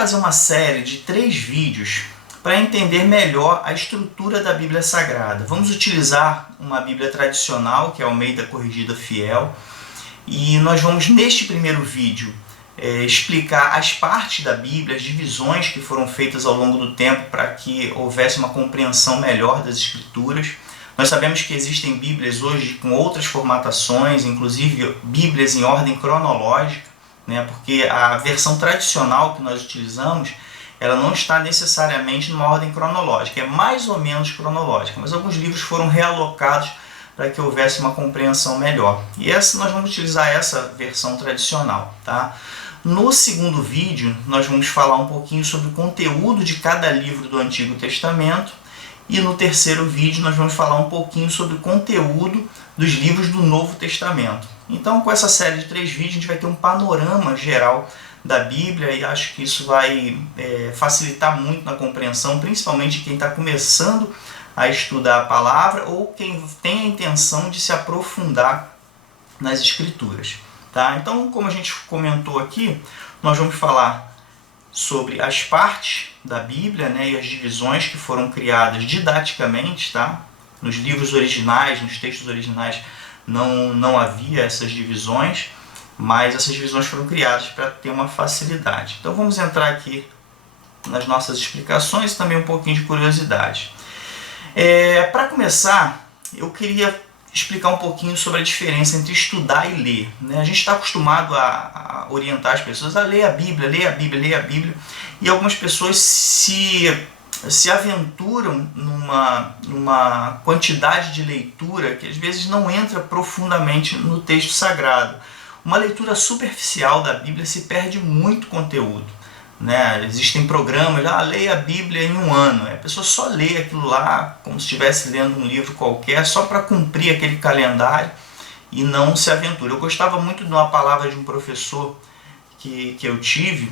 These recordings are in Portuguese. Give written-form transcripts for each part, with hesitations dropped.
fazer uma série de 3 vídeos para entender melhor a estrutura da Bíblia Sagrada. Vamos utilizar uma Bíblia tradicional, que é a Almeida Corrigida Fiel, e nós vamos, neste primeiro vídeo, explicar as partes da Bíblia, as divisões que foram feitas ao longo do tempo para que houvesse uma compreensão melhor das Escrituras. Nós sabemos que existem Bíblias hoje com outras formatações, inclusive Bíblias em ordem cronológica, né? Porque a versão tradicional que nós utilizamos, ela não está necessariamente numa ordem cronológica, é mais ou menos cronológica, mas alguns livros foram realocados para que houvesse uma compreensão melhor. E nós vamos utilizar essa versão tradicional, tá? No segundo vídeo, nós vamos falar um pouquinho sobre o conteúdo de cada livro do Antigo Testamento, e no terceiro vídeo nós vamos falar um pouquinho sobre o conteúdo dos livros do Novo Testamento. Então, com essa série de 3 vídeos, a gente vai ter um panorama geral da Bíblia e acho que isso vai facilitar muito na compreensão, principalmente quem está começando a estudar a palavra ou quem tem a intenção de se aprofundar nas Escrituras. Tá? Então, como a gente comentou aqui, nós vamos falar sobre as partes da Bíblia, né, e as divisões que foram criadas didaticamente, tá? Nos livros originais, nos textos originais, não havia essas divisões, mas essas divisões foram criadas para ter uma facilidade. Então vamos entrar aqui nas nossas explicações e também um pouquinho de curiosidade. Para começar, eu queria explicar um pouquinho sobre a diferença entre estudar e ler, né? A gente está acostumado a orientar as pessoas a ler a Bíblia, ler a Bíblia, ler a Bíblia, e algumas pessoas se aventuram numa quantidade de leitura que às vezes não entra profundamente no texto sagrado. Uma leitura superficial da Bíblia se perde muito conteúdo, né? Existem programas, leia a Bíblia em 1 ano. A pessoa só lê aquilo lá como se estivesse lendo um livro qualquer, só para cumprir aquele calendário e não se aventura. Eu gostava muito de uma palavra de um professor que eu tive,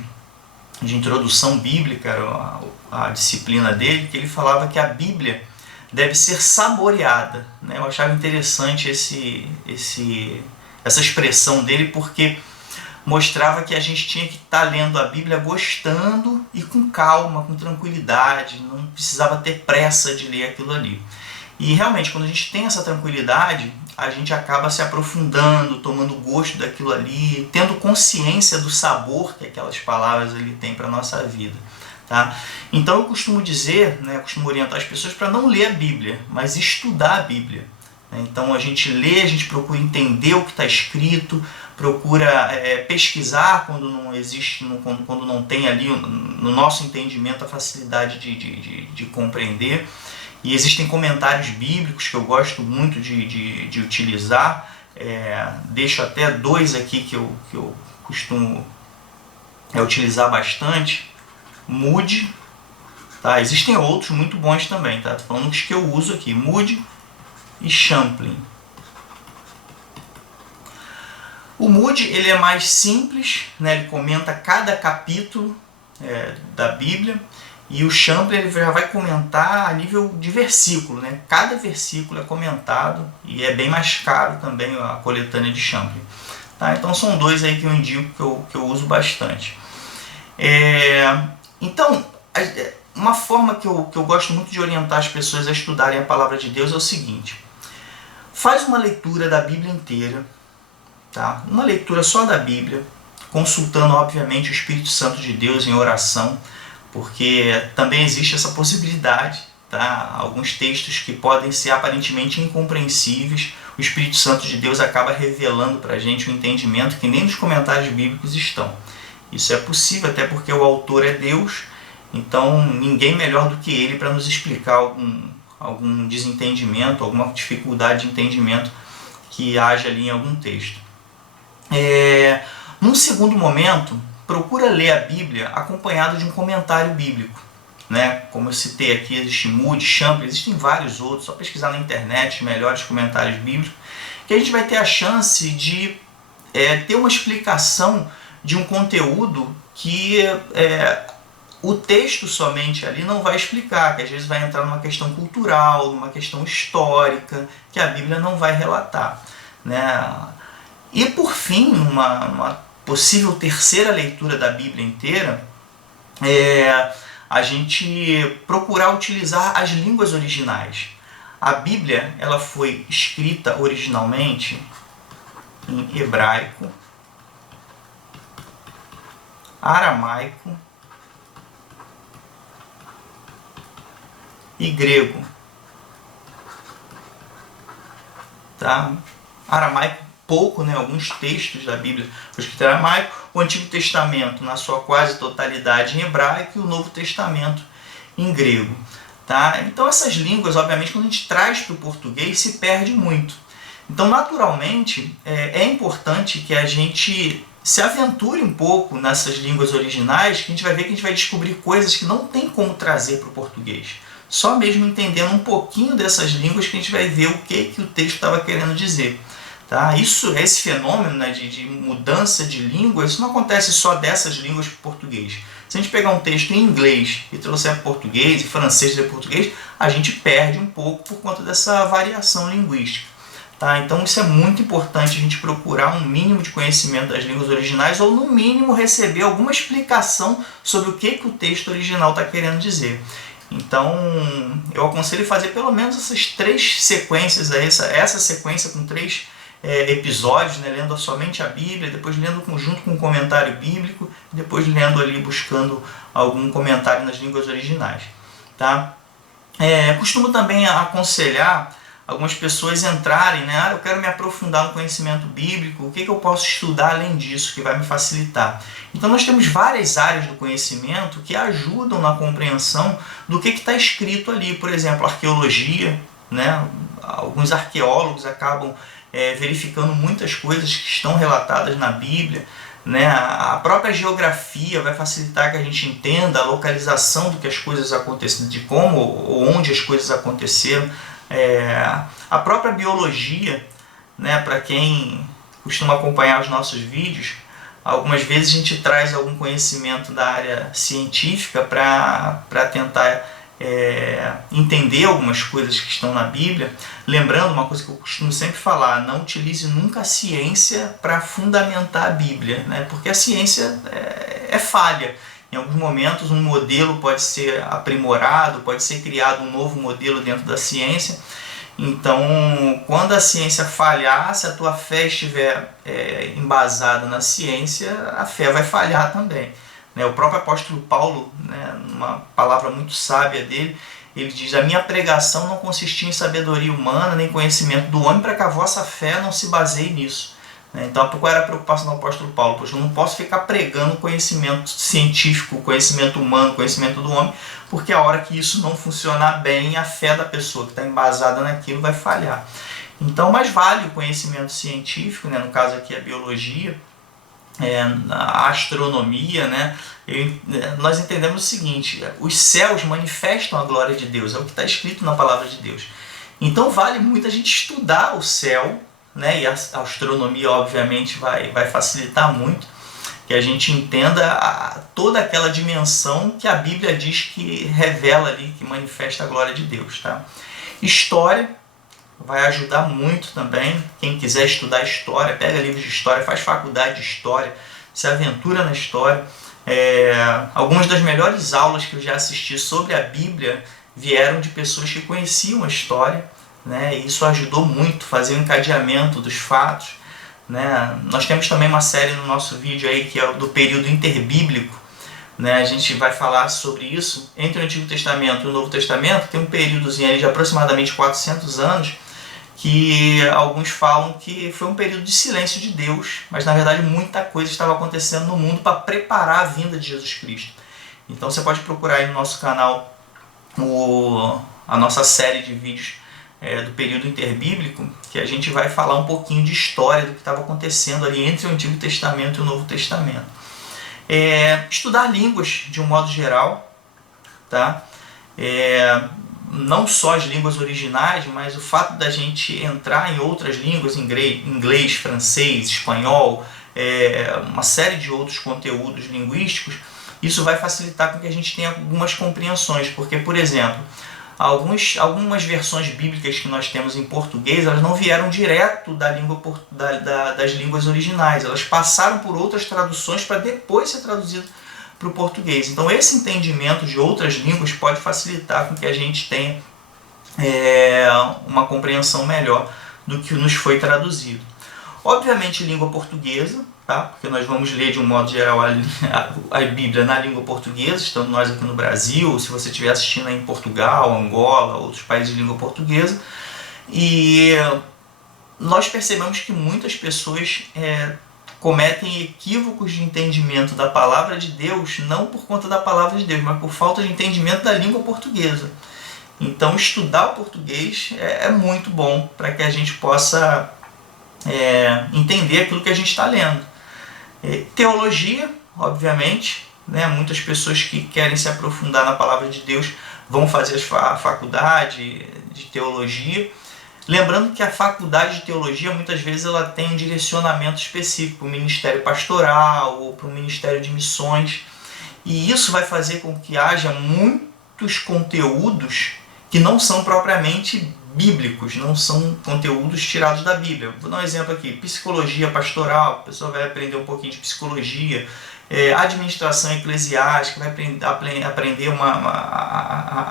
de introdução bíblica, era a disciplina dele, que ele falava que a Bíblia deve ser saboreada, né? Eu achava interessante essa expressão dele, porque mostrava que a gente tinha que estar lendo a Bíblia gostando e com calma, com tranquilidade, não precisava ter pressa de ler aquilo ali. E realmente, quando a gente tem essa tranquilidade, a gente acaba se aprofundando, tomando gosto daquilo ali, tendo consciência do sabor que aquelas palavras ali têm para a nossa vida. Tá? Então eu costumo dizer, né, eu costumo orientar as pessoas para não ler a Bíblia, mas estudar a Bíblia. Então a gente lê, a gente procura entender o que está escrito, procura pesquisar quando não existe, quando não tem ali no nosso entendimento a facilidade de compreender. E existem comentários bíblicos que eu gosto muito de utilizar. Deixo até 2 aqui que eu costumo utilizar bastante. Moody, tá? Existem outros muito bons também, tá? Tô falando os que eu uso aqui, Moody e Champlin. O Moody, ele é mais simples, né? Ele comenta cada capítulo da Bíblia, e o Champlin ele já vai comentar a nível de versículo, né? Cada versículo é comentado e é bem mais caro também a coletânea de Champlin. Tá? Então são 2 aí que eu indico, que eu uso bastante. Então, uma forma que eu gosto muito de orientar as pessoas a estudarem a Palavra de Deus é o seguinte: faz uma leitura da Bíblia inteira, tá? Uma leitura só da Bíblia, consultando obviamente o Espírito Santo de Deus em oração, porque também existe essa possibilidade, tá? Alguns textos que podem ser aparentemente incompreensíveis, o Espírito Santo de Deus acaba revelando para a gente um entendimento que nem nos comentários bíblicos estão. Isso é possível até porque o autor é Deus, então ninguém melhor do que ele para nos explicar algum desentendimento, alguma dificuldade de entendimento que haja ali em algum texto. Num segundo momento, procura ler a Bíblia acompanhado de um comentário bíblico, né? Como eu citei aqui, existe Moody, Champlin, existem vários outros, só pesquisar na internet melhores comentários bíblicos, que a gente vai ter a chance de ter uma explicação de um conteúdo que o texto somente ali não vai explicar, que às vezes vai entrar numa questão cultural, numa questão histórica, que a Bíblia não vai relatar, né? E por fim, uma possível terceira leitura da Bíblia inteira a gente procurar utilizar as línguas originais. A Bíblia ela foi escrita originalmente em hebraico, aramaico e grego. Tá? Aramaico pouco, né? Alguns textos da Bíblia foram escritos em aramaico, o Antigo Testamento na sua quase totalidade em hebraico e o Novo Testamento em grego. Tá? Então essas línguas, obviamente, quando a gente traz para o português, se perde muito. Então, naturalmente, é importante que a gente se aventure um pouco nessas línguas originais, que a gente vai ver que a gente vai descobrir coisas que não tem como trazer para o português. Só mesmo entendendo um pouquinho dessas línguas que a gente vai ver o que o texto estava querendo dizer. Tá? Esse fenômeno, né, de mudança de língua, isso não acontece só dessas línguas para o português. Se a gente pegar um texto em inglês e trouxer para português, e francês para português, a gente perde um pouco por conta dessa variação linguística. Tá? Então isso é muito importante a gente procurar um mínimo de conhecimento das línguas originais ou no mínimo receber alguma explicação sobre o que o texto original está querendo dizer. Então eu aconselho fazer pelo menos essas 3 sequências, essa sequência com 3 episódios, né, lendo somente a Bíblia, depois lendo junto com um comentário bíblico, depois lendo ali, buscando algum comentário nas línguas originais. Tá? Costumo também aconselhar algumas pessoas entrarem, né? Eu quero me aprofundar no conhecimento bíblico, o que eu posso estudar além disso, que vai me facilitar? Então nós temos várias áreas do conhecimento que ajudam na compreensão do que está escrito ali. Por exemplo, arqueologia, né? Alguns arqueólogos acabam verificando muitas coisas que estão relatadas na Bíblia. Né? A própria geografia vai facilitar que a gente entenda a localização do que as coisas aconteceram, de como ou onde as coisas aconteceram. A própria biologia, né? Para quem costuma acompanhar os nossos vídeos, algumas vezes a gente traz algum conhecimento da área científica para tentar entender algumas coisas que estão na Bíblia. Lembrando uma coisa que eu costumo sempre falar: não utilize nunca a ciência para fundamentar a Bíblia, né? Porque a ciência é falha. Em alguns momentos um modelo pode ser aprimorado, pode ser criado um novo modelo dentro da ciência. Então, quando a ciência falhar, se a tua fé estiver embasada na ciência, a fé vai falhar também. O próprio apóstolo Paulo, né, numa palavra muito sábia dele, ele diz: a minha pregação não consistia em sabedoria humana, nem conhecimento do homem, para que a vossa fé não se baseie nisso. Então, qual era a preocupação do apóstolo Paulo? Poxa, eu não posso ficar pregando conhecimento científico, conhecimento humano, conhecimento do homem, porque a hora que isso não funcionar bem, a fé da pessoa que está embasada naquilo vai falhar. Então, mais vale o conhecimento científico, né, no caso aqui a biologia, a astronomia, né? Nós entendemos o seguinte: os céus manifestam a glória de Deus, é o que está escrito na palavra de Deus. Então vale muito a gente estudar o céu, né? E a astronomia obviamente vai facilitar muito que a gente entenda toda aquela dimensão que a Bíblia diz que revela ali, que manifesta a glória de Deus. Tá? História vai ajudar muito também. Quem quiser estudar história, pega livros de história, faz faculdade de história, se aventura na história. Algumas das melhores aulas que eu já assisti sobre a Bíblia vieram de pessoas que conheciam a história, né? E isso ajudou muito, fazer o encadeamento dos fatos, né? Nós temos também uma série no nosso vídeo aí que é do período interbíblico, né? A gente vai falar sobre isso. Entre o Antigo Testamento e o Novo Testamento tem um períodozinho aí de aproximadamente 400 anos, que alguns falam que foi um período de silêncio de Deus, mas na verdade muita coisa estava acontecendo no mundo para preparar a vinda de Jesus Cristo. Então você pode procurar aí no nosso canal a nossa série de vídeos do período interbíblico, que a gente vai falar um pouquinho de história do que estava acontecendo ali entre o Antigo Testamento e o Novo Testamento. Estudar línguas de um modo geral, tá? Não só as línguas originais, mas o fato da gente entrar em outras línguas, inglês, francês, espanhol, uma série de outros conteúdos linguísticos, isso vai facilitar com que a gente tenha algumas compreensões, porque, por exemplo, algumas versões bíblicas que nós temos em português, elas não vieram direto das línguas originais, elas passaram por outras traduções para depois ser traduzido para o português. Então esse entendimento de outras línguas pode facilitar com que a gente tenha uma compreensão melhor do que nos foi traduzido. Obviamente língua portuguesa, tá? Porque nós vamos ler de um modo geral a Bíblia na língua portuguesa, estando nós aqui no Brasil, se você estiver assistindo em Portugal, Angola, outros países de língua portuguesa. E nós percebemos que muitas pessoas cometem equívocos de entendimento da palavra de Deus, não por conta da palavra de Deus, mas por falta de entendimento da língua portuguesa. Então estudar o português é muito bom para que a gente possa entender aquilo que a gente está lendo. Teologia, obviamente, né? Muitas pessoas que querem se aprofundar na palavra de Deus vão fazer a faculdade de teologia. Lembrando que a faculdade de teologia, muitas vezes, ela tem um direcionamento específico para o ministério pastoral ou para o ministério de missões. E isso vai fazer com que haja muitos conteúdos que não são propriamente bíblicos, não são conteúdos tirados da Bíblia. Vou dar um exemplo aqui: psicologia pastoral, a pessoa vai aprender um pouquinho de psicologia, administração eclesiástica, vai aprender a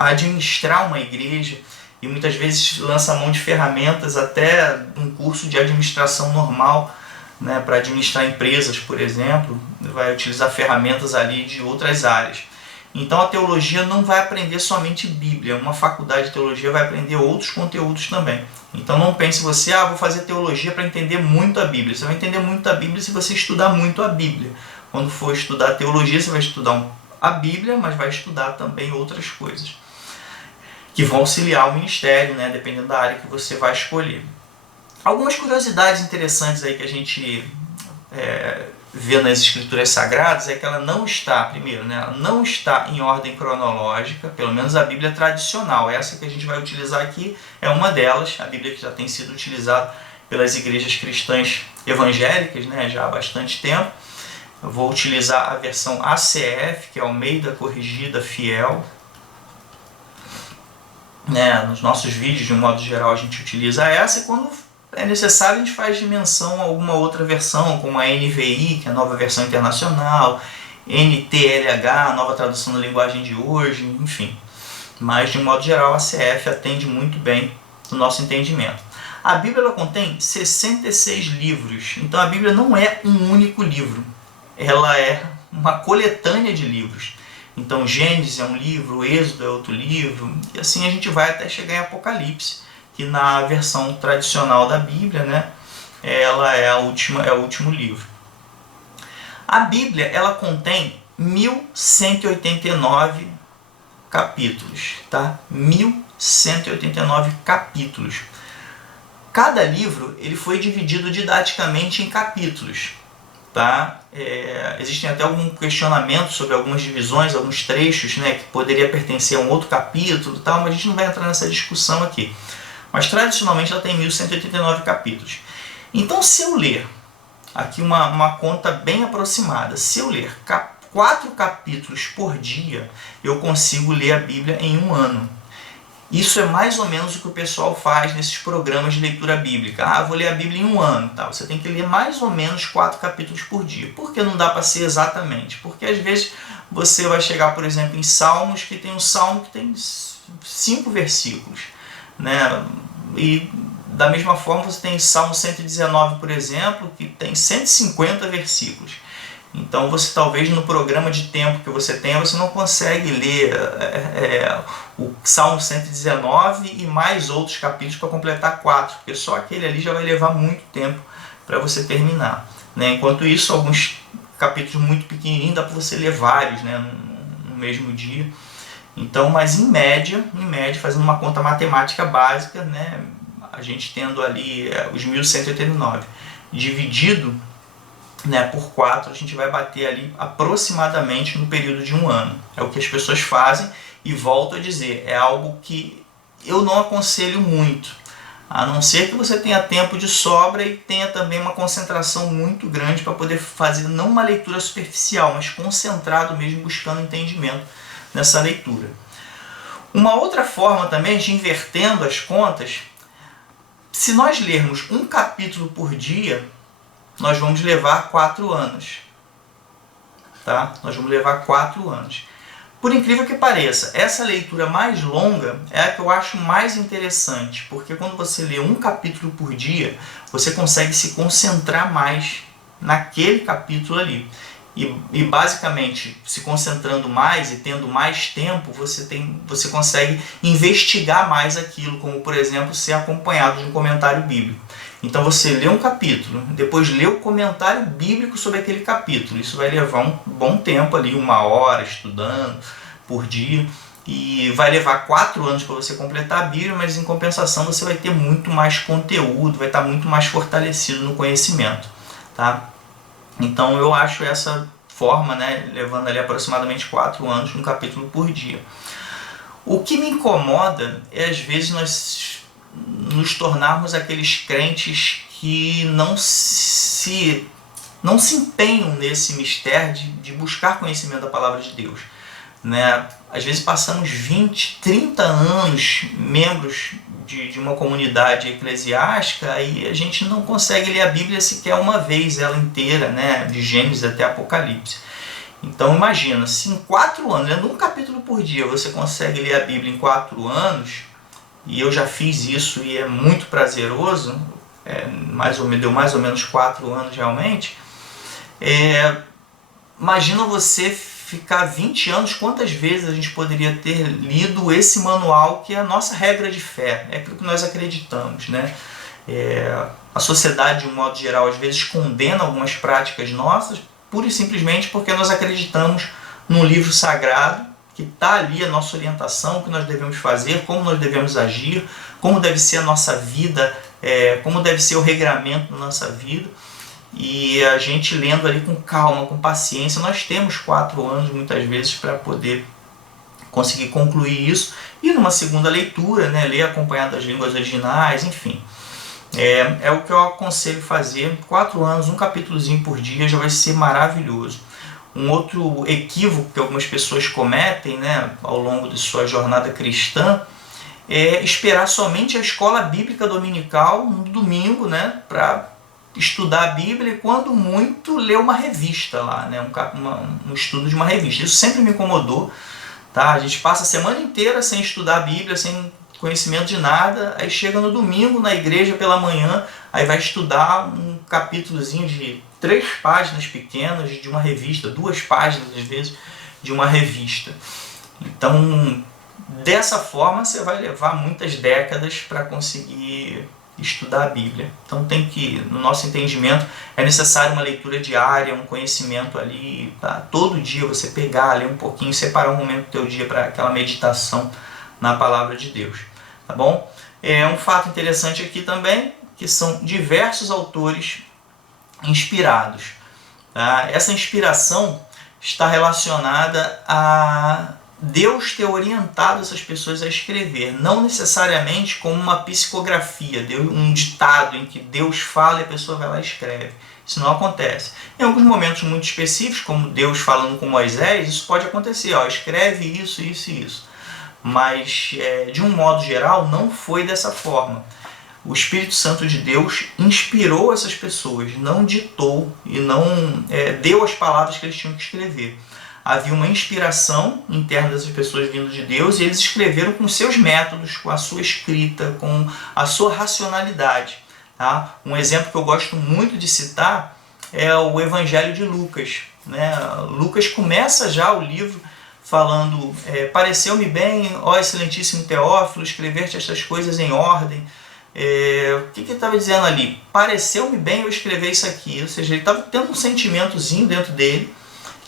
administrar uma igreja, e muitas vezes lança mão de ferramentas até um curso de administração normal, né, para administrar empresas, por exemplo, vai utilizar ferramentas ali de outras áreas. Então a teologia não vai aprender somente Bíblia, uma faculdade de teologia vai aprender outros conteúdos também. Então não pense você, vou fazer teologia para entender muito a Bíblia. Você vai entender muito a Bíblia se você estudar muito a Bíblia. Quando for estudar teologia, você vai estudar a Bíblia, mas vai estudar também outras coisas que vão auxiliar o ministério, né, dependendo da área que você vai escolher. Algumas curiosidades interessantes aí que a gente vê nas escrituras sagradas é que ela não está, primeiro, né, ela não está em ordem cronológica, pelo menos a Bíblia tradicional. Essa que a gente vai utilizar aqui é uma delas, a Bíblia que já tem sido utilizada pelas igrejas cristãs evangélicas, né, já há bastante tempo. Eu vou utilizar a versão ACF, que é Almeida Corrigida Fiel. Nos nossos vídeos, de um modo geral, a gente utiliza essa, e quando é necessário a gente faz menção a alguma outra versão, como a NVI, que é a Nova Versão Internacional, NTLH, Nova Tradução da Linguagem de Hoje, enfim. Mas, de um modo geral, a ACF atende muito bem no nosso entendimento. A Bíblia ela contém 66 livros, então a Bíblia não é um único livro, ela é uma coletânea de livros. Então Gênesis é um livro, Êxodo é outro livro, e assim a gente vai até chegar em Apocalipse, que na versão tradicional da Bíblia, né, ela é o último livro. A Bíblia ela contém 1189 capítulos, tá? 1189 capítulos. Cada livro ele foi dividido didaticamente em capítulos. Tá? Existem até algum questionamento sobre algumas divisões, alguns trechos, né, que poderia pertencer a um outro capítulo, tal, mas a gente não vai entrar nessa discussão aqui. Mas tradicionalmente ela tem 1189 capítulos. Então, se eu ler, aqui uma conta bem aproximada, se eu ler 4 capítulos por dia, eu consigo ler a Bíblia em um ano. Isso é mais ou menos o que o pessoal faz nesses programas de leitura bíblica. Vou ler a Bíblia em um ano. Tá? Você tem que ler mais ou menos 4 capítulos por dia. Por que não dá para ser exatamente? Porque às vezes você vai chegar, por exemplo, em Salmos, que tem um salmo que tem 5 versículos. Né? E da mesma forma você tem Salmo 119, por exemplo, que tem 150 versículos. Então você talvez no programa de tempo que você tenha, você não consegue ler o Salmo 119 e mais outros capítulos para completar 4, porque só aquele ali já vai levar muito tempo para você terminar. Né? Enquanto isso, alguns capítulos muito pequenininhos dá para você ler vários, né, no mesmo dia. Então, mas em média, fazendo uma conta matemática básica, né, a gente tendo ali os 1189 dividido, né, por 4, a gente vai bater ali aproximadamente no período de um ano. É o que as pessoas fazem, e volto a dizer, é algo que eu não aconselho muito, a não ser que você tenha tempo de sobra e tenha também uma concentração muito grande para poder fazer não uma leitura superficial, mas concentrado mesmo, buscando entendimento nessa leitura. Uma outra forma também de invertendo as contas, se nós lermos um capítulo por dia, nós vamos levar 4 anos. tá? Nós vamos levar 4 anos. Por incrível que pareça, essa leitura mais longa é a que eu acho mais interessante, porque quando você lê um capítulo por dia, você consegue se concentrar mais naquele capítulo ali. E basicamente, se concentrando mais e tendo mais tempo, você consegue investigar mais aquilo, como por exemplo, ser acompanhado de um comentário bíblico. Então você lê um capítulo, depois lê o comentário bíblico sobre aquele capítulo. Isso vai levar um bom tempo ali, 1 hora estudando por dia. E vai levar 4 anos para você completar a Bíblia, mas em compensação você vai ter muito mais conteúdo, vai estar muito mais fortalecido no conhecimento. Tá? Então eu acho essa forma, né, levando ali aproximadamente 4 anos, um capítulo por dia. O que me incomoda é às vezes nós nos tornarmos aqueles crentes que não se empenham nesse mistério de buscar conhecimento da palavra de Deus. Né? Às vezes passamos 20, 30 anos membros de uma comunidade eclesiástica e a gente não consegue ler a Bíblia sequer uma vez, ela inteira, né? De Gênesis até Apocalipse. Então imagina, se em 4 anos, lendo um capítulo por dia, você consegue ler a Bíblia em 4 anos, e eu já fiz isso e é muito prazeroso, deu mais ou menos 4 anos realmente, imagina você ficar 20 anos, quantas vezes a gente poderia ter lido esse manual que é a nossa regra de fé, é aquilo que nós acreditamos, né? A sociedade, de um modo geral, às vezes condena algumas práticas nossas, pura e simplesmente porque nós acreditamos num livro sagrado, que está ali a nossa orientação, o que nós devemos fazer, como nós devemos agir, como deve ser a nossa vida, como deve ser o regramento da nossa vida. E a gente lendo ali com calma, com paciência, nós temos 4 anos muitas vezes para poder conseguir concluir isso. E numa segunda leitura, né, ler acompanhado das línguas originais, enfim. É o que eu aconselho fazer. 4 anos, um capítulozinho por dia já vai ser maravilhoso. Um outro equívoco que algumas pessoas cometem, né, ao longo de sua jornada cristã é esperar somente a escola bíblica dominical no domingo, né, para estudar a Bíblia e, quando muito, ler uma revista lá, né? um estudo de uma revista. Isso sempre me incomodou. Tá? A gente passa a semana inteira sem estudar a Bíblia, sem conhecimento de nada, aí chega no domingo, na igreja pela manhã, aí vai estudar um capítulozinho de 3 páginas pequenas de uma revista, 2 páginas às vezes de uma revista. Então, dessa forma, você vai levar muitas décadas para conseguir estudar a Bíblia. Então no nosso entendimento, é necessário uma leitura diária, um conhecimento ali, tá? Todo dia você pegar, ler um pouquinho, separar um momento do teu dia para aquela meditação na palavra de Deus, tá bom? Um fato interessante aqui também, que são diversos autores inspirados. Tá? Essa inspiração está relacionada a Deus ter orientado essas pessoas a escrever, não necessariamente como uma psicografia, um ditado em que Deus fala e a pessoa vai lá e escreve. Isso não acontece. Em alguns momentos muito específicos, como Deus falando com Moisés, isso pode acontecer, escreve isso, isso e isso. Mas, de um modo geral, não foi dessa forma. O Espírito Santo de Deus inspirou essas pessoas, não ditou e não deu as palavras que eles tinham que escrever. Havia uma inspiração interna dessas pessoas vindo de Deus e eles escreveram com seus métodos, com a sua escrita, com a sua racionalidade. Tá? Um exemplo que eu gosto muito de citar é o Evangelho de Lucas. Né? Lucas começa já o livro falando: pareceu-me bem, ó excelentíssimo Teófilo, escrever-te estas coisas em ordem. O que ele estava dizendo ali? Pareceu-me bem eu escrever isso aqui. Ou seja, ele estava tendo um sentimentozinho dentro dele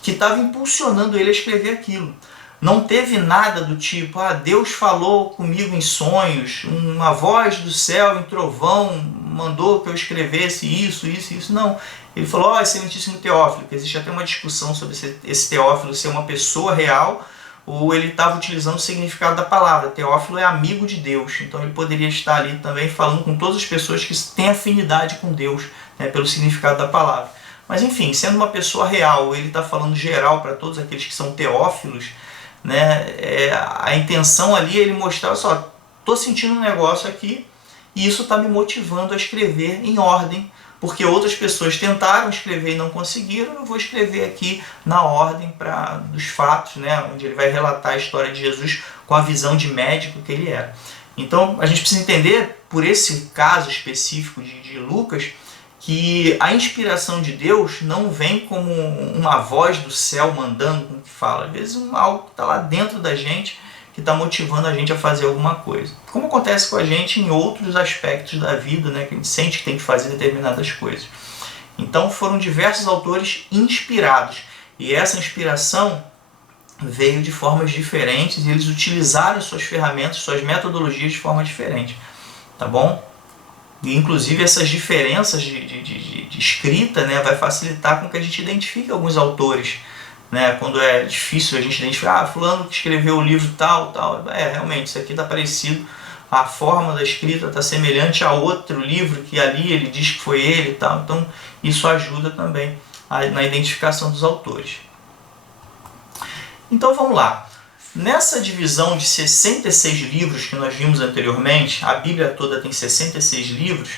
que estava impulsionando ele a escrever aquilo. Não teve nada do tipo: Deus falou comigo em sonhos, uma voz do céu em trovão mandou que eu escrevesse isso, isso, isso. Não. Ele falou: excelentíssimo Teófilo, que existe até uma discussão sobre esse Teófilo ser uma pessoa real ou ele estava utilizando o significado da palavra. Teófilo é amigo de Deus, então ele poderia estar ali também falando com todas as pessoas que têm afinidade com Deus, né, pelo significado da palavra. Mas enfim, sendo uma pessoa real, ele está falando geral para todos aqueles que são teófilos, né? A intenção ali é ele mostrar: estou sentindo um negócio aqui e isso está me motivando a escrever em ordem porque outras pessoas tentaram escrever e não conseguiram, eu vou escrever aqui na ordem dos fatos, né, onde ele vai relatar a história de Jesus com a visão de médico que ele era. Então a gente precisa entender, por esse caso específico de Lucas, que a inspiração de Deus não vem como uma voz do céu mandando, como que fala. Às vezes algo que está lá dentro da gente que está motivando a gente a fazer alguma coisa. Como acontece com a gente em outros aspectos da vida, né, que a gente sente que tem que fazer determinadas coisas. Então foram diversos autores inspirados. E essa inspiração veio de formas diferentes e eles utilizaram suas ferramentas, suas metodologias de forma diferente. Tá bom? E, inclusive, essas diferenças de escrita, né, vai facilitar com que a gente identifique alguns autores. Né, quando é difícil a gente identificar, fulano que escreveu o livro tal. Realmente, isso aqui está parecido, a forma da escrita está semelhante a outro livro que ali ele diz que foi ele e tal. Então, isso ajuda também na identificação dos autores. Então, vamos lá. Nessa divisão de 66 livros que nós vimos anteriormente, a Bíblia toda tem 66 livros,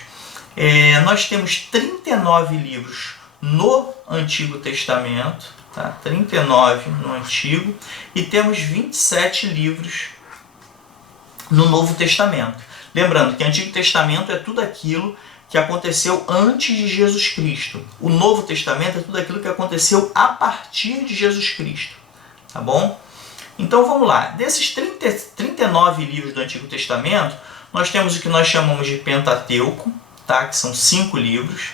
nós temos 39 livros no Antigo Testamento, tá? 39 no Antigo, e temos 27 livros no Novo Testamento. Lembrando que o Antigo Testamento é tudo aquilo que aconteceu antes de Jesus Cristo. O Novo Testamento é tudo aquilo que aconteceu a partir de Jesus Cristo. Tá bom? Então vamos lá, desses 39 livros do Antigo Testamento, nós temos o que nós chamamos de Pentateuco, tá? Que são 5 livros,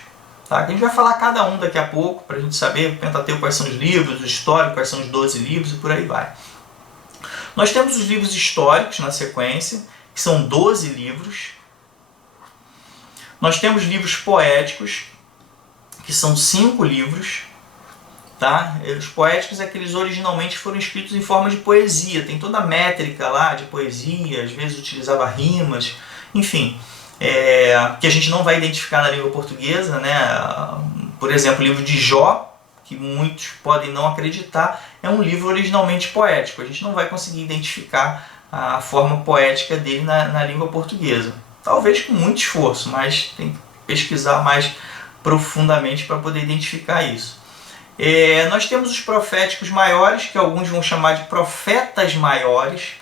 tá? Que a gente vai falar cada um daqui a pouco, para a gente saber o Pentateuco quais são os livros, o histórico quais são os 12 livros e por aí vai. Nós temos os livros históricos na sequência, que são 12 livros. Nós temos livros poéticos, que são 5 livros. Tá? Os poéticos é que eles originalmente foram escritos em forma de poesia, tem toda a métrica lá de poesia, às vezes utilizava rimas, enfim, que a gente não vai identificar na língua portuguesa, né? Por exemplo, o livro de Jó, que muitos podem não acreditar, é um livro originalmente poético, a gente não vai conseguir identificar a forma poética dele na língua portuguesa, talvez com muito esforço, mas tem que pesquisar mais profundamente para poder identificar isso. Nós temos os proféticos maiores, que alguns vão chamar de profetas maiores.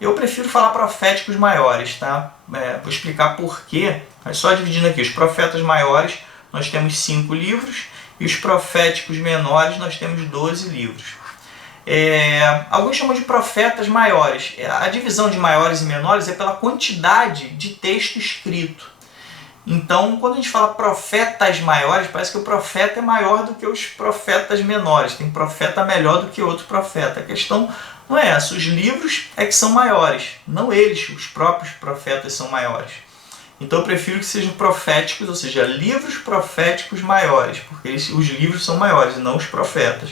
Eu prefiro falar proféticos maiores, tá? Vou explicar por quê, mas só dividindo aqui. Os profetas maiores, nós temos 5 livros, e os proféticos menores, nós temos 12 livros. Alguns chamam de profetas maiores. A divisão de maiores e menores é pela quantidade de texto escrito. Então, quando a gente fala profetas maiores, parece que o profeta é maior do que os profetas menores. Tem profeta melhor do que outro profeta. A questão não é essa. Os livros é que são maiores, não eles, os próprios profetas são maiores. Então eu prefiro que sejam proféticos, ou seja, livros proféticos maiores, porque os livros são maiores e não os profetas.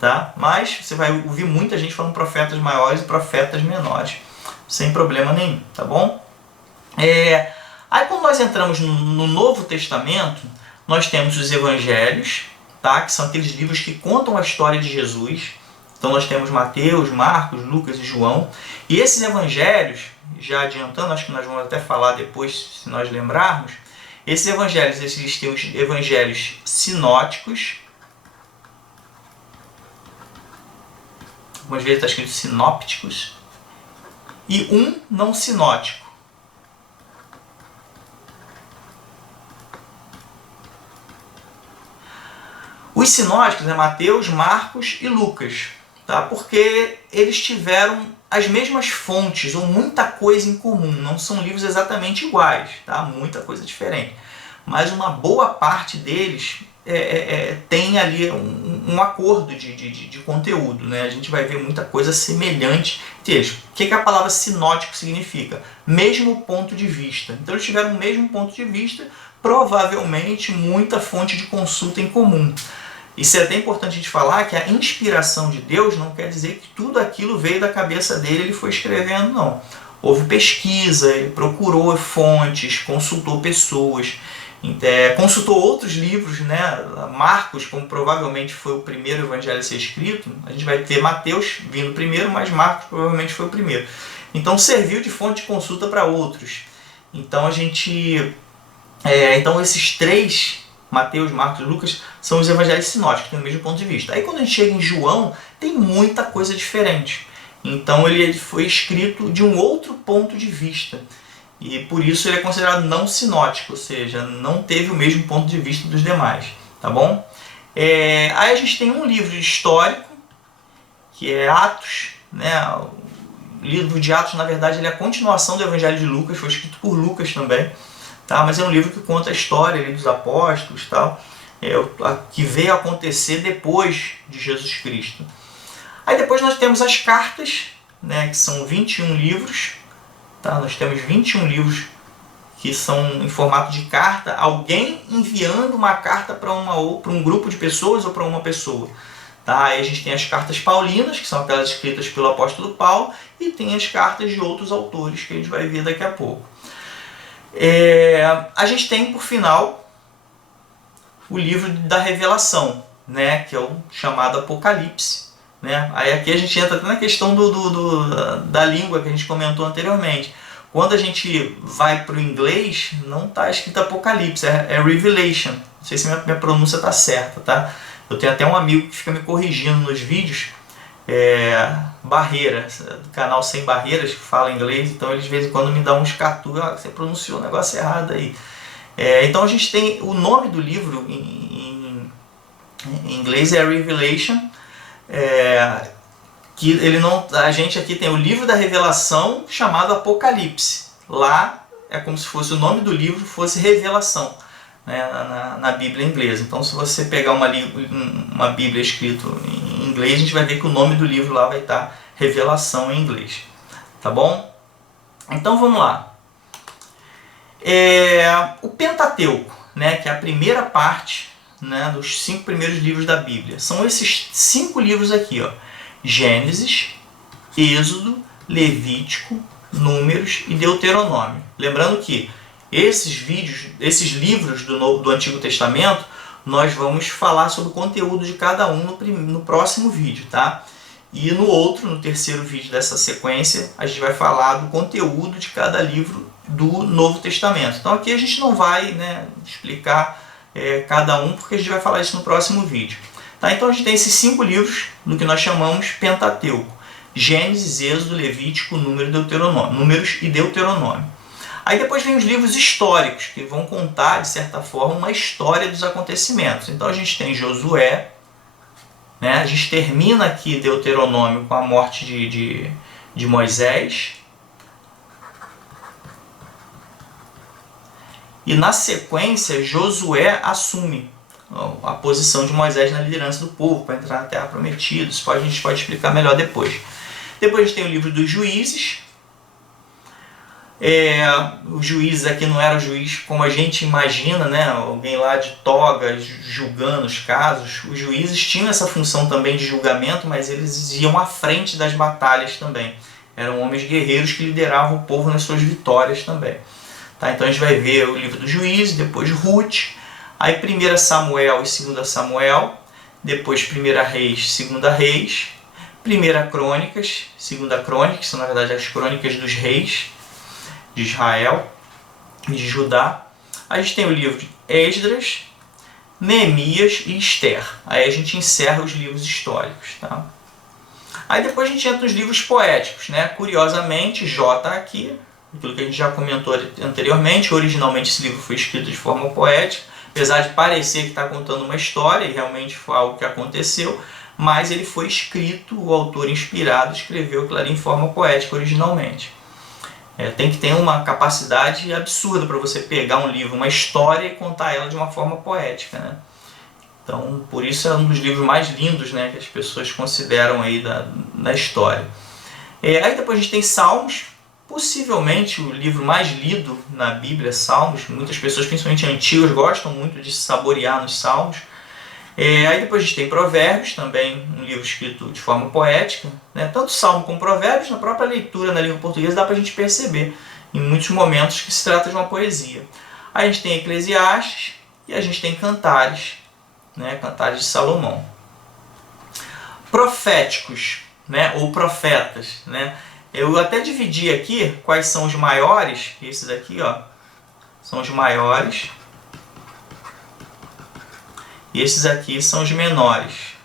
Tá? Mas você vai ouvir muita gente falando profetas maiores e profetas menores, sem problema nenhum, tá bom? Aí quando nós entramos no Novo Testamento, nós temos os Evangelhos, tá? Que são aqueles livros que contam a história de Jesus. Então nós temos Mateus, Marcos, Lucas e João. E esses Evangelhos, já adiantando, acho que nós vamos até falar depois, se nós lembrarmos, esses Evangelhos, eles têm os Evangelhos sinóticos. Algumas vezes está escrito sinópticos. E um não sinótico. Os sinóticos é Mateus, Marcos e Lucas, tá? Porque eles tiveram as mesmas fontes ou muita coisa em comum. Não são livros exatamente iguais, tá? Muita coisa diferente. Mas uma boa parte deles tem ali um acordo de conteúdo, né? A gente vai ver muita coisa semelhante entre eles. O que a palavra sinótico significa? Mesmo ponto de vista. Então eles tiveram o mesmo ponto de vista, provavelmente muita fonte de consulta em comum. Isso é até importante a gente falar, que a inspiração de Deus não quer dizer que tudo aquilo veio da cabeça dele e ele foi escrevendo, não. Houve pesquisa, ele procurou fontes, consultou pessoas, consultou outros livros, né? Marcos, como provavelmente foi o primeiro evangelho a ser escrito, a gente vai ter Mateus vindo primeiro, mas Marcos provavelmente foi o primeiro. Então serviu de fonte de consulta para outros. Então a gente Então esses três, Mateus, Marcos e Lucas, são os evangelhos sinóticos, têm o mesmo ponto de vista. Aí quando a gente chega em João, tem muita coisa diferente. Então ele foi escrito de um outro ponto de vista. E por isso ele é considerado não sinótico, ou seja, não teve o mesmo ponto de vista dos demais. Tá bom? Aí a gente tem um livro histórico, que é Atos, né? O livro de Atos, na verdade, ele é a continuação do Evangelho de Lucas, foi escrito por Lucas também, tá? Mas é um livro que conta a história ali dos apóstolos, tal, que veio acontecer depois de Jesus Cristo. Aí depois nós temos as cartas, né? Que são 21 livros, tá? Nós temos 21 livros que são em formato de carta, alguém enviando uma carta para um grupo de pessoas ou para uma pessoa. Tá? Aí a gente tem as cartas paulinas, que são aquelas escritas pelo apóstolo Paulo, e tem as cartas de outros autores, que a gente vai ver daqui a pouco. A gente tem, por final, o livro da Revelação, né? Que é o chamado Apocalipse. Né? Aí aqui a gente entra até na questão da língua que a gente comentou anteriormente. Quando a gente vai para o inglês, não está escrito Apocalipse, é Revelation. Não sei se minha pronúncia está certa, tá? Eu tenho até um amigo que fica me corrigindo nos vídeos, Barreira, do canal Sem Barreiras, que fala inglês, então eles de vez em quando me dão uns catu, você pronunciou o negócio errado aí. Então a gente tem o nome do livro em inglês é Revelation, que ele não, a gente aqui tem o livro da Revelação chamado Apocalipse. Lá é como se fosse o nome do livro fosse Revelação, né, na Bíblia inglesa. Então se você pegar uma Bíblia escrita em inglês, a gente vai ver que o nome do livro lá vai estar Revelação em inglês. Tá bom? Então vamos lá. O Pentateuco, né, que é a primeira parte, né, dos 5 primeiros livros da Bíblia. São esses 5 livros aqui, ó. Gênesis, Êxodo, Levítico, Números e Deuteronômio. Lembrando que esses livros do Antigo Testamento, nós vamos falar sobre o conteúdo de cada um no próximo vídeo, tá? E no terceiro vídeo dessa sequência, a gente vai falar do conteúdo de cada livro do Novo Testamento. Então aqui a gente não vai, né, explicar cada um, porque a gente vai falar isso no próximo vídeo. Tá? Então a gente tem esses 5 livros do que nós chamamos Pentateuco. Gênesis, Êxodo, Levítico, Números e Deuteronômio. Aí depois vem os livros históricos, que vão contar, de certa forma, uma história dos acontecimentos. Então a gente tem Josué, né? A gente termina aqui Deuteronômio com a morte de Moisés. E na sequência, Josué assume a posição de Moisés na liderança do povo para entrar na Terra Prometida. Isso a gente pode explicar melhor depois. Depois a gente tem o livro dos Juízes. Os juízes aqui não era o juiz como a gente imagina, né? Alguém lá de toga julgando os casos. Os juízes tinham essa função também de julgamento, mas eles iam à frente das batalhas também. Eram homens guerreiros que lideravam o povo nas suas vitórias também. Tá? Então a gente vai ver o livro dos Juízes, depois Ruth, aí 1 Samuel e 2 Samuel, depois 1 Reis, 2 Reis, 1 Crônicas, 2 Crônicas, que são na verdade as crônicas dos reis de Israel e de Judá. Aí a gente tem o livro de Esdras, Neemias e Esther. Aí a gente encerra os livros históricos. Tá? Aí depois a gente entra nos livros poéticos. Né? Curiosamente, Jó está aqui, aquilo que a gente já comentou anteriormente. Originalmente esse livro foi escrito de forma poética, apesar de parecer que está contando uma história, e realmente foi algo que aconteceu, mas ele foi escrito, o autor inspirado escreveu aquilo ali em forma poética originalmente. Tem que ter uma capacidade absurda para você pegar um livro, uma história, e contar ela de uma forma poética. Né? Então, por isso é um dos livros mais lindos, né, que as pessoas consideram aí da história. Aí depois a gente tem Salmos, possivelmente o livro mais lido na Bíblia, Salmos. Muitas pessoas, principalmente antigas, gostam muito de se saborear nos Salmos. Aí depois a gente tem Provérbios, também um livro escrito de forma poética. Né? Tanto Salmo como Provérbios, na própria leitura na língua portuguesa, dá para a gente perceber em muitos momentos que se trata de uma poesia. Aí a gente tem Eclesiastes e a gente tem Cantares, né? Cantares de Salomão. Proféticos, né? Ou profetas. Né? Eu até dividi aqui quais são os maiores, esses aqui, ó, são os maiores. E esses aqui são os menores.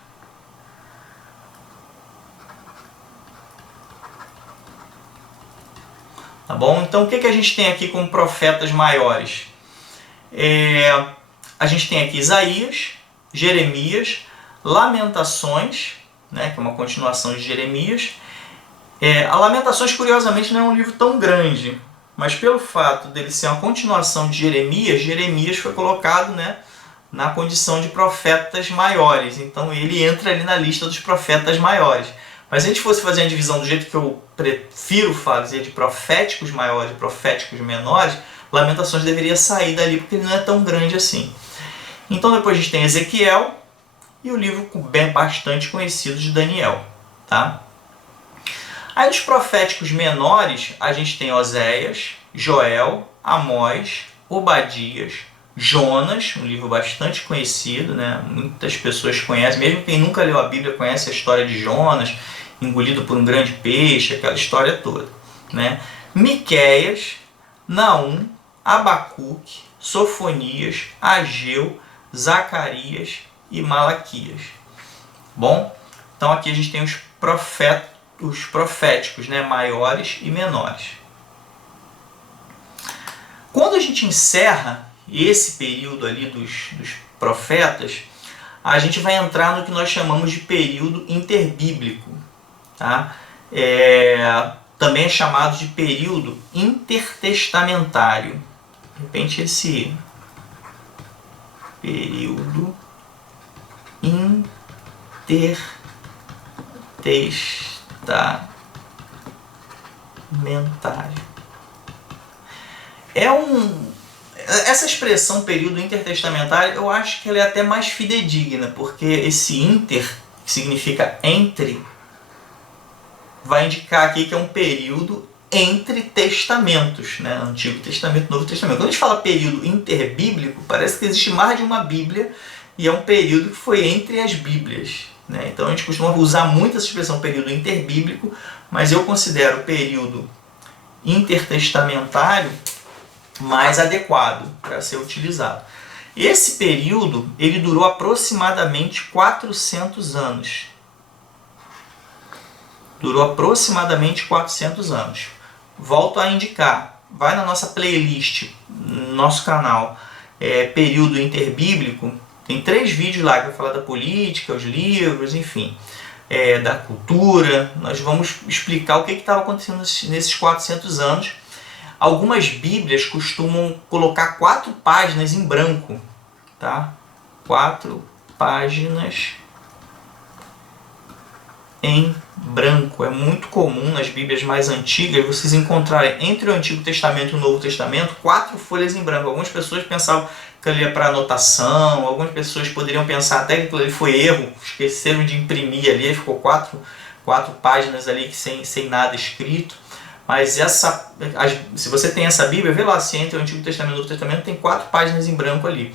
Tá bom? Então o que a gente tem aqui como profetas maiores? A gente tem aqui Isaías, Jeremias, Lamentações, né, que é uma continuação de Jeremias. A Lamentações, curiosamente, não é um livro tão grande, mas pelo fato dele ser uma continuação de Jeremias, Jeremias foi colocado, né, na condição de profetas maiores. Então ele entra ali na lista dos profetas maiores. Mas se a gente fosse fazer a divisão do jeito que eu prefiro fazer, de proféticos maiores e proféticos menores, Lamentações deveria sair dali, porque ele não é tão grande assim. Então depois a gente tem Ezequiel e o livro bastante conhecido de Daniel. Tá? Aí os proféticos menores, a gente tem Oséias, Joel, Amós, Obadias, Jonas, um livro bastante conhecido, né? Muitas pessoas conhecem, mesmo quem nunca leu a Bíblia conhece a história de Jonas, engolido por um grande peixe, aquela história toda. Né? Miqueias, Naum, Abacuque, Sofonias, Ageu, Zacarias e Malaquias. Bom, então aqui a gente tem os proféticos, né, maiores e menores. Quando a gente encerra esse período ali dos profetas, a gente vai entrar no que nós chamamos de período interbíblico. Tá? Também é chamado de período intertestamentário. De repente esse período intertestamentário. Essa expressão período intertestamentário, eu acho que ela é até mais fidedigna, porque esse inter, que significa entre, vai indicar aqui que é um período entre testamentos, né? Antigo Testamento, Novo Testamento. Quando a gente fala período interbíblico, parece que existe mais de uma Bíblia e é um período que foi entre as Bíblias. Né? Então a gente costuma usar muito essa expressão período interbíblico, mas eu considero o período intertestamentário mais adequado para ser utilizado. Esse período ele durou aproximadamente 400 anos. Durou aproximadamente 400 anos. Volto a indicar, vai na nossa playlist, no nosso canal, período interbíblico, tem 3 vídeos lá que vai falar da política, os livros, enfim, da cultura. Nós vamos explicar o que estava acontecendo nesses 400 anos. Algumas bíblias costumam colocar 4 páginas em branco, tá? 4 páginas em branco. É muito comum nas Bíblias mais antigas vocês encontrarem entre o Antigo Testamento e o Novo Testamento 4 folhas em branco. Algumas pessoas pensavam que ali é para anotação, algumas pessoas poderiam pensar até que aquilo ali foi erro, esqueceram de imprimir ali, ficou 4 páginas ali sem nada escrito. Mas se você tem essa Bíblia, vê lá se entre o Antigo Testamento e o Novo Testamento tem 4 páginas em branco ali.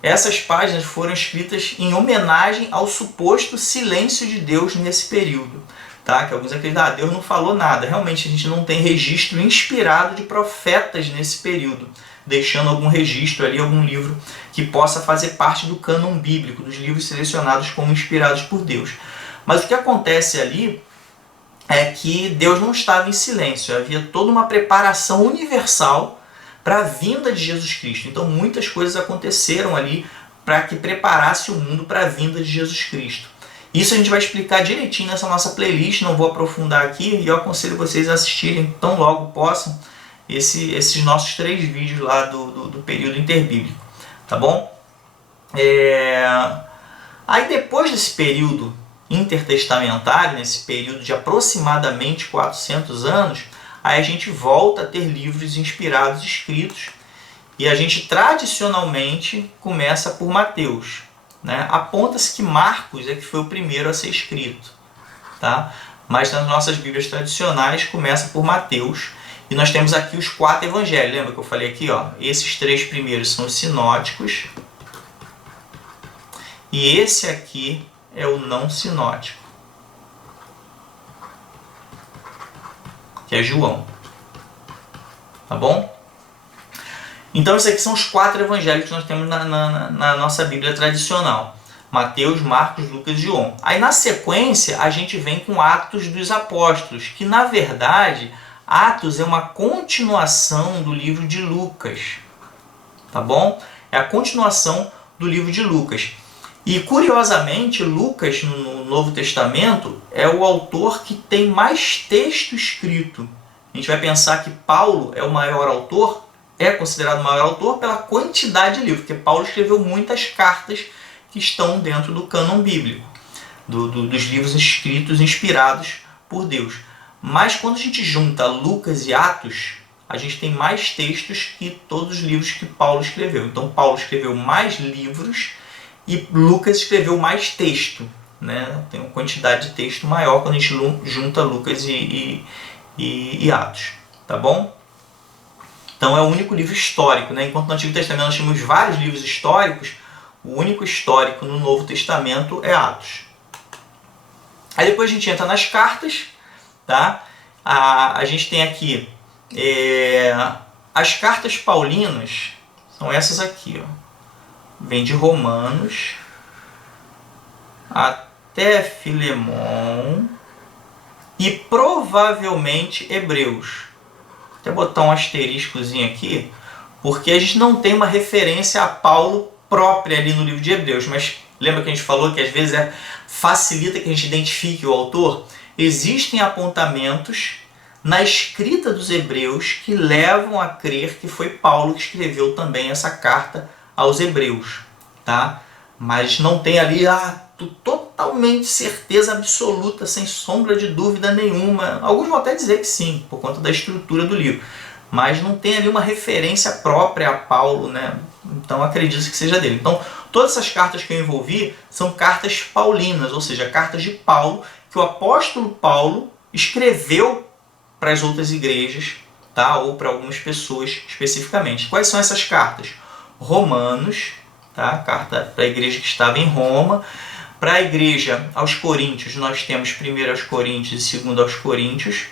Essas páginas foram escritas em homenagem ao suposto silêncio de Deus nesse período. Tá? Que alguns acreditam que Deus não falou nada. Realmente a gente não tem registro inspirado de profetas nesse período, deixando algum registro ali, algum livro que possa fazer parte do cânon bíblico, dos livros selecionados como inspirados por Deus. Mas o que acontece ali é que Deus não estava em silêncio, havia toda uma preparação universal para a vinda de Jesus Cristo. Então muitas coisas aconteceram ali para que preparasse o mundo para a vinda de Jesus Cristo. Isso a gente vai explicar direitinho nessa nossa playlist, não vou aprofundar aqui, e eu aconselho vocês a assistirem tão logo possam esses nossos 3 vídeos lá do período interbíblico. Tá bom? Aí depois desse período intertestamentário, nesse período de aproximadamente 400 anos, aí a gente volta a ter livros inspirados escritos e a gente tradicionalmente começa por Mateus. Né? Aponta-se que Marcos é que foi o primeiro a ser escrito. Tá? Mas nas nossas Bíblias tradicionais começa por Mateus. E nós temos aqui os 4 evangelhos. Lembra que eu falei aqui? Ó, esses 3 primeiros são os sinóticos. E esse aqui é o não sinótico, que é João. Tá bom? Então esses aqui são os 4 evangelhos que nós temos na nossa Bíblia tradicional. Mateus, Marcos, Lucas e João. Aí na sequência a gente vem com Atos dos Apóstolos, que na verdade Atos é uma continuação do livro de Lucas. Tá bom? É a continuação do livro de Lucas. E curiosamente, Lucas no Novo Testamento é o autor que tem mais texto escrito. A gente vai pensar que Paulo é o maior autor, é considerado o maior autor pela quantidade de livros, porque Paulo escreveu muitas cartas que estão dentro do cânon bíblico, dos livros escritos, inspirados por Deus. Mas quando a gente junta Lucas e Atos, a gente tem mais textos que todos os livros que Paulo escreveu. Então Paulo escreveu mais livros e Lucas escreveu mais texto, né? Tem uma quantidade de texto maior quando a gente junta Lucas e Atos, tá bom? Então é o único livro histórico, né? Enquanto no Antigo Testamento nós temos vários livros históricos, o único histórico no Novo Testamento é Atos. Aí depois a gente entra nas cartas, tá? A gente tem aqui as cartas paulinas, são essas aqui, ó. Vem de Romanos até Filemon e provavelmente Hebreus. Vou até botar um asteriscozinho aqui, porque a gente não tem uma referência a Paulo própria ali no livro de Hebreus, mas lembra que a gente falou que às vezes facilita que a gente identifique o autor? Existem apontamentos na escrita dos Hebreus que levam a crer que foi Paulo que escreveu também essa carta aos Hebreus, tá? Mas não tem ali totalmente certeza absoluta, sem sombra de dúvida nenhuma. Alguns vão até dizer que sim, por conta da estrutura do livro, mas não tem ali uma referência própria a Paulo, né? Então acredito que seja dele. Então todas essas cartas que eu envolvi são cartas paulinas, ou seja, cartas de Paulo que o apóstolo Paulo escreveu para as outras igrejas, tá? Ou para algumas pessoas especificamente. Quais são essas cartas? Romanos, tá? Carta para a igreja que estava em Roma. Para a igreja aos Coríntios, nós temos 1 aos Coríntios e 2 aos Coríntios.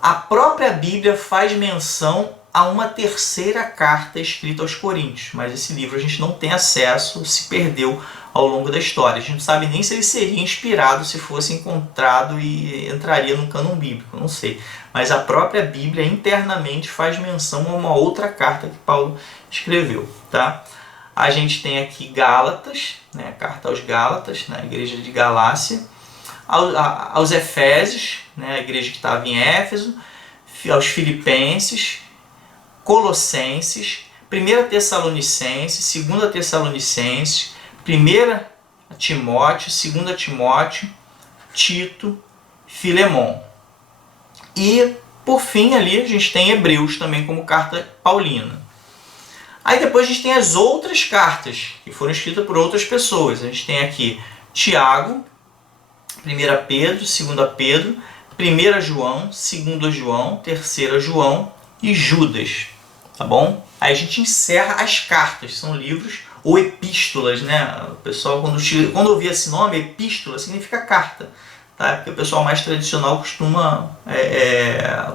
A própria Bíblia faz menção a uma terceira carta escrita aos Coríntios, mas esse livro a gente não tem acesso, se perdeu ao longo da história. A gente não sabe nem se ele seria inspirado, se fosse encontrado e entraria no cânon bíblico, não sei. Mas a própria Bíblia internamente faz menção a uma outra carta que Paulo escreveu, tá? A gente tem aqui Gálatas, né, a carta aos Gálatas, na igreja de Galácia, aos Efésios, né, a igreja que estava em Éfeso, aos Filipenses, Colossenses, 1 Tessalonicenses, 2 Tessalonicenses, 1 Timóteo, 2 Timóteo, Tito, Filemon. E, por fim, ali a gente tem Hebreus também como carta paulina. Aí depois a gente tem as outras cartas que foram escritas por outras pessoas. A gente tem aqui Tiago, 1 Pedro, 2 Pedro, 1 João, 2 João, 3 João e Judas, tá bom? Aí a gente encerra as cartas, são livros ou epístolas, né? O pessoal quando ouvia esse nome, epístola significa carta, tá? Porque o pessoal mais tradicional costuma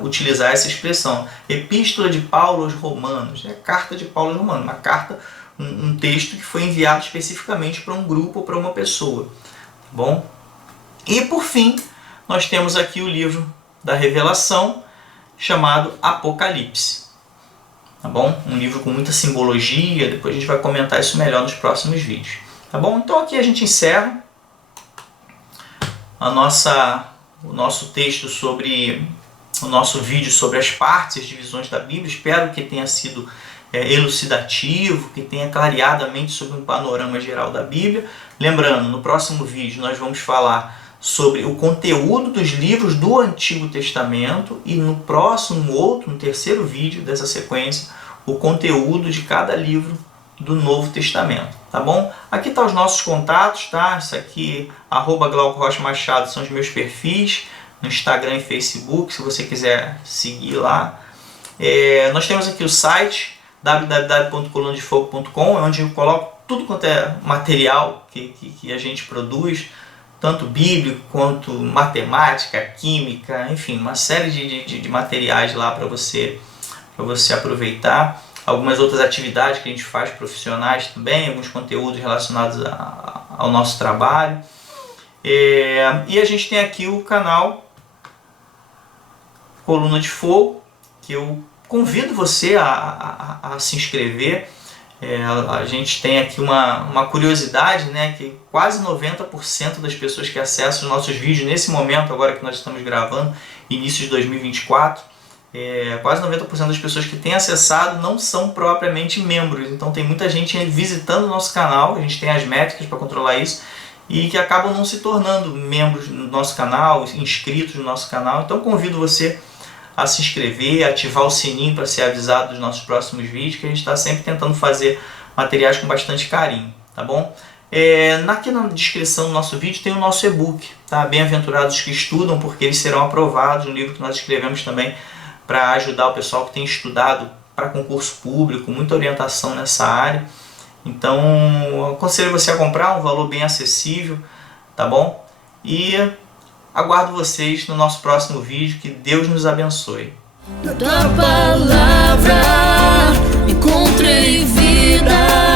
utilizar essa expressão. Epístola de Paulo aos Romanos, é carta de Paulo aos Romanos, uma carta, um texto que foi enviado especificamente para um grupo ou para uma pessoa, tá bom? E por fim, nós temos aqui o livro da Revelação, chamado Apocalipse. Tá bom? Um livro com muita simbologia, depois a gente vai comentar isso melhor nos próximos vídeos. Tá bom? Então aqui a gente encerra o nosso texto sobre o nosso vídeo sobre as partes, as divisões da Bíblia. Espero que tenha sido elucidativo, que tenha clareado a mente sobre um panorama geral da Bíblia. Lembrando, no próximo vídeo nós vamos falar sobre o conteúdo dos livros do Antigo Testamento e no terceiro vídeo dessa sequência, o conteúdo de cada livro do Novo Testamento, tá bom? Aqui tá os nossos contatos, tá? Isso aqui, @Glauco Rocha Machado, são os meus perfis no Instagram e Facebook, se você quiser seguir lá. Nós temos aqui o site www.colunadefogo.com, onde eu coloco tudo quanto é material que a gente produz, tanto bíblico quanto matemática, química, enfim, uma série de materiais lá para você aproveitar. algumas outras atividades que a gente faz profissionais também, alguns conteúdos relacionados ao nosso trabalho. E a gente tem aqui o canal Coluna de Fogo, que eu convido você a se inscrever. A gente tem aqui uma curiosidade, né, que quase 90% das pessoas que acessam os nossos vídeos nesse momento, agora que nós estamos gravando, início de 2024, quase 90% das pessoas que têm acessado não são propriamente membros. Então tem muita gente visitando o nosso canal, a gente tem as métricas para controlar isso, e que acabam não se tornando membros do nosso canal, inscritos no nosso canal. Então convido você a se inscrever, ativar o sininho para ser avisado dos nossos próximos vídeos, que a gente está sempre tentando fazer materiais com bastante carinho, tá bom? Aqui na descrição do nosso vídeo tem o nosso e-book, tá? Bem-aventurados que estudam, porque eles serão aprovados, um livro que nós escrevemos também para ajudar o pessoal que tem estudado para concurso público, muita orientação nessa área. Então, eu aconselho você a comprar, um valor bem acessível, tá bom? E aguardo vocês no nosso próximo vídeo. Que Deus nos abençoe. Na tua palavra encontrei vida.